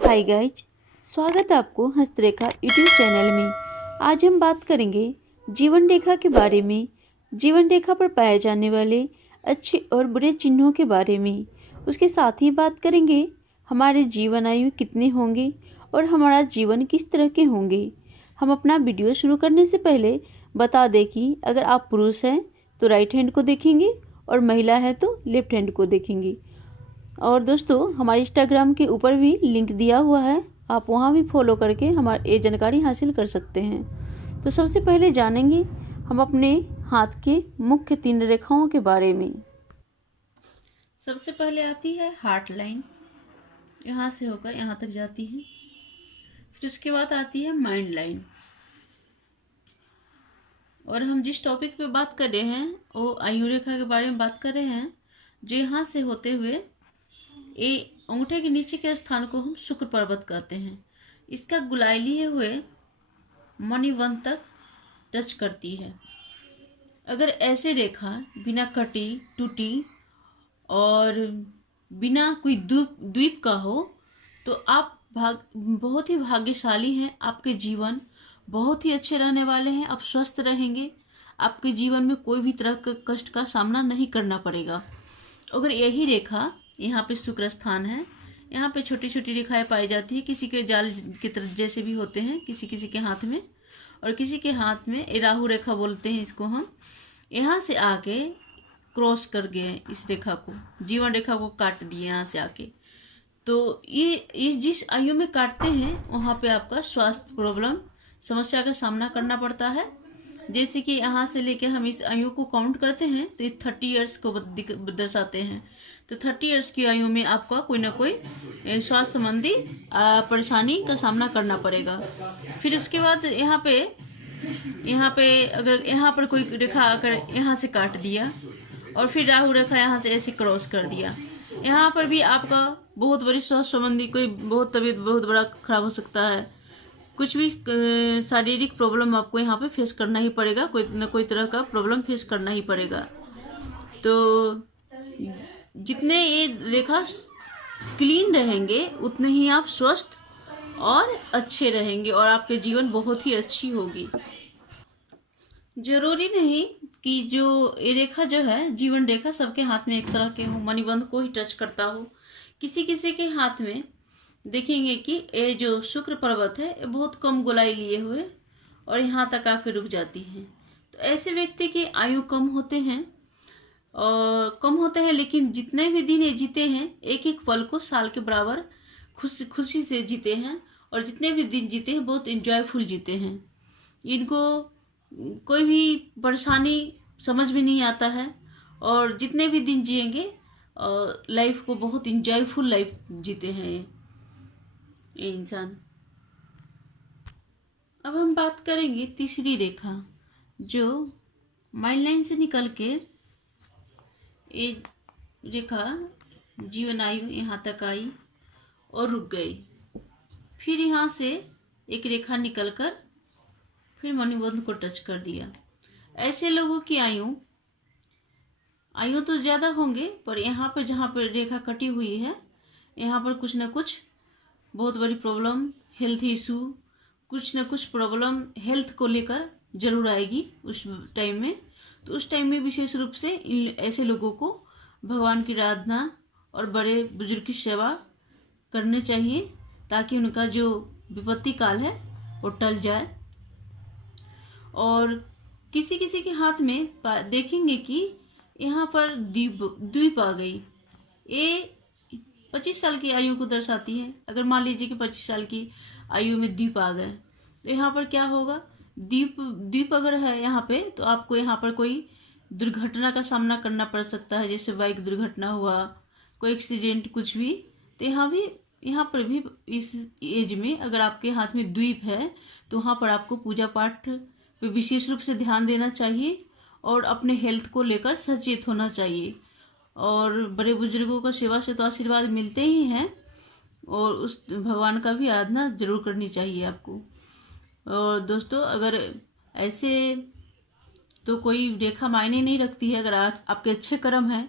Hi guys, स्वागत है आपको हस्तरेखा यूट्यूब चैनल में। आज हम बात करेंगे जीवन रेखा के बारे में। जीवन रेखा पर पाए जाने वाले अच्छे और बुरे चिन्हों के बारे में। उसके साथ ही बात करेंगे हमारे जीवन आयु कितने होंगे और हमारा जीवन किस तरह के होंगे। हम अपना वीडियो शुरू करने से पहले बता दें कि अगर आप पुरुष हैं तो राइट हैंड को देखेंगे और महिला है तो लेफ्ट हैंड को देखेंगे। और दोस्तों, हमारे इंस्टाग्राम के ऊपर भी लिंक दिया हुआ है, आप वहाँ भी फॉलो करके हमारी ये जानकारी हासिल कर सकते हैं। तो सबसे पहले जानेंगे हम अपने हाथ के मुख्य 3 रेखाओं के बारे में। सबसे पहले आती है हार्ट लाइन, यहाँ से होकर यहाँ तक जाती है। फिर उसके बाद आती है माइंड लाइन। और हम जिस टॉपिक पे बात कर रहे हैं वो आयु रेखा के बारे में बात कर रहे हैं, जो यहाँ से होते हुए ये अंगूठे के नीचे के स्थान को हम शुक्र पर्वत कहते हैं। इसका गुलाई लिए हुए मणिबंध तक टच करती है। अगर ऐसे रेखा बिना कटी टूटी और बिना कोई द्वीप का हो तो आप बहुत ही भाग्यशाली हैं। आपके जीवन बहुत ही अच्छे रहने वाले हैं। आप स्वस्थ रहेंगे। आपके जीवन में कोई भी तरह के कष्ट का सामना नहीं करना पड़ेगा। अगर यही रेखा यहाँ पे शुक्र स्थान है, यहाँ पे छोटी छोटी रेखाएं पाई जाती है, किसी के जाल की तरह जैसे भी होते हैं, किसी किसी के हाथ में, और किसी के हाथ में राहु रेखा बोलते हैं इसको हम। यहाँ से आके क्रॉस कर गए इस रेखा को, जीवन रेखा को काट दिए यहाँ से आके। तो ये इस जिस आयु में काटते हैं वहाँ पे आपका स्वास्थ्य प्रॉब्लम समस्या का सामना करना पड़ता है। जैसे कि यहाँ से लेके हम इस आयु को काउंट करते हैं तो ये 30 ईयर्स को दर्शाते हैं। तो 30 ईयर्स की आयु में आपका कोई ना कोई स्वास्थ्य संबंधी परेशानी का सामना करना पड़ेगा। फिर उसके बाद यहाँ पे अगर यहाँ पर कोई रेखा अगर यहाँ से काट दिया और फिर राहु रेखा यहाँ से ऐसे क्रॉस कर दिया, यहाँ पर भी आपका बहुत बड़ी स्वास्थ्य संबंधी कोई तबीयत बहुत बड़ा खराब हो सकता है। कुछ भी शारीरिक प्रॉब्लम आपको यहाँ पे फेस करना ही पड़ेगा, कोई न कोई तरह का प्रॉब्लम फेस करना ही पड़ेगा। तो जितने ये रेखा क्लीन रहेंगे उतने ही आप स्वस्थ और अच्छे रहेंगे और आपके जीवन बहुत ही अच्छी होगी। जरूरी नहीं कि जो ये रेखा जो है जीवन रेखा सबके हाथ में एक तरह के हो, मणिबंध को ही टच करता हो। किसी किसी के हाथ में देखेंगे कि ये जो शुक्र पर्वत है ये बहुत कम गोलाई लिए हुए और यहाँ तक आकर रुक जाती है। तो ऐसे व्यक्ति की आयु कम होते हैं, लेकिन जितने भी दिन ये जीते हैं एक एक पल को साल के बराबर खुशी से जीते हैं। और जितने भी दिन जीते हैं बहुत इंजॉयफुल जीते हैं। इनको कोई भी परेशानी समझ में नहीं आता है और जितने भी दिन जिएंगे लाइफ को बहुत इंजॉयफुल लाइफ जीते हैं ये इंसान। अब हम बात करेंगे तीसरी रेखा, जो माइंड लाइन से निकल के ये रेखा जीवन आयु यहाँ तक आई और रुक गई। फिर यहाँ से एक रेखा निकलकर फिर मणिबंध को टच कर दिया। ऐसे लोगों की आयु तो ज़्यादा होंगे, पर यहाँ पे जहाँ पर रेखा कटी हुई है यहाँ पर कुछ न कुछ बहुत बड़ी प्रॉब्लम, हेल्थ इशू, कुछ न कुछ प्रॉब्लम हेल्थ को लेकर जरूर आएगी उस टाइम में। तो उस टाइम में विशेष रूप से ऐसे लोगों को भगवान की आराधना और बड़े बुजुर्ग की सेवा करनी चाहिए ताकि उनका जो विपत्ति काल है वो टल जाए। और किसी किसी के हाथ में देखेंगे कि यहाँ पर द्वीप आ गई। ये 25 साल की आयु को दर्शाती है। अगर मान लीजिए कि 25 साल की आयु में द्वीप आ गए तो यहाँ पर क्या होगा, द्वीप अगर है यहाँ पे तो आपको यहाँ पर कोई दुर्घटना का सामना करना पड़ सकता है, जैसे बाइक दुर्घटना हुआ, कोई एक्सीडेंट, कुछ भी। तो यहाँ पर भी इस एज में अगर आपके हाथ में द्वीप है तो वहाँ पर आपको पूजा पाठ पे विशेष रूप से ध्यान देना चाहिए और अपने हेल्थ को लेकर सचेत होना चाहिए। और बड़े बुजुर्गों का सेवा से तो आशीर्वाद मिलते ही हैं और उस भगवान का भी आराधना जरूर करनी चाहिए आपको। और दोस्तों, अगर ऐसे तो कोई रेखा मायने नहीं रखती है। अगर आपके अच्छे कर्म हैं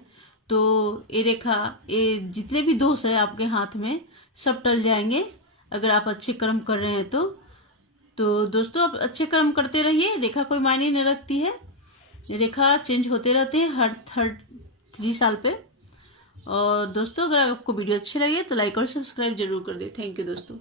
तो ये रेखा, ये जितने भी दोष है आपके हाथ में सब टल जाएंगे अगर आप अच्छे कर्म कर रहे हैं तो दोस्तों आप अच्छे कर्म करते रहिए। रेखा कोई मायने नहीं रखती है, रेखा चेंज होते रहते हैं हर 3 साल पे। और दोस्तों अगर आपको वीडियो अच्छी लगे तो लाइक और सब्सक्राइब जरूर कर दें। थैंक यू दोस्तों।